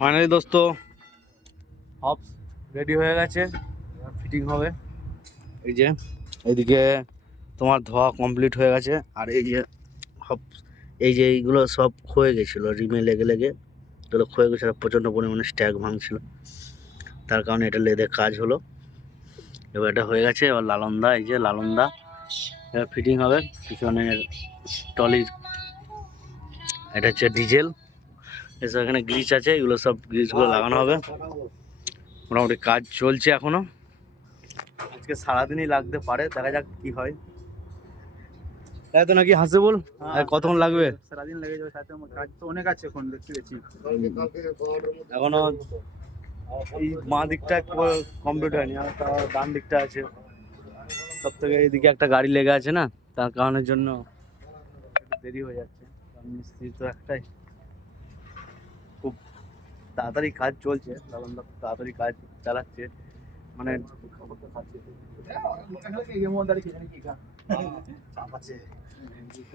Finally দোস্ত হব ready হয়ে গেছে, ফিটিং হবে। এই যে এইদিকে তোমার ধোয়া কমপ্লিট হয়ে গেছে, আর এই যে হব এই যে এইগুলো সব ক্ষয়ে গেছিলো, রিমে লেগে লেগে এগুলো ক্ষয়ে গেছিলো, প্রচণ্ড পরিমাণে স্ট্যাগ ভাঙছিল, তার কারণে এটা লেদে কাজ হলো। এবার এটা হয়ে গেছে, এবার লালনদা, এই যে লালনদা এবার ফিটিং হবে। পিছনের টলির এটা হচ্ছে ডিজেল, এসব এখানে গ্রিচ আছে, এগুলো সব গ্রিচগুলো লাগানো হবে। মোটামুটি কাজ চলছে এখনো, আজকে সারাদিনই লাগতে পারে, দেখা যাক কি হয়। তাই তো নাকি হাসিবুল? আর কতক্ষণ লাগবে? সারাদিন লেগে যাবে, সাথে আমার কাজ তো অনেক আছে, এখন দেখতে পেয়েছি। এখনো এই বাঁ দিকটা কমপ্লিট হয়নি, আর তার ডান দিকটা আছে। সব থেকে এইদিকে একটা গাড়ি লেগে আছে না, তার কারণের জন্য একটু দেরি হয়ে যাচ্ছে। কারণ মিস্ত্রি তো একটাই, খুব তাড়াতাড়ি কাজ চলছে, লালনদা খুব তাড়াতাড়ি কাজ চালাচ্ছে, মানে খবরটা পাচ্ছি।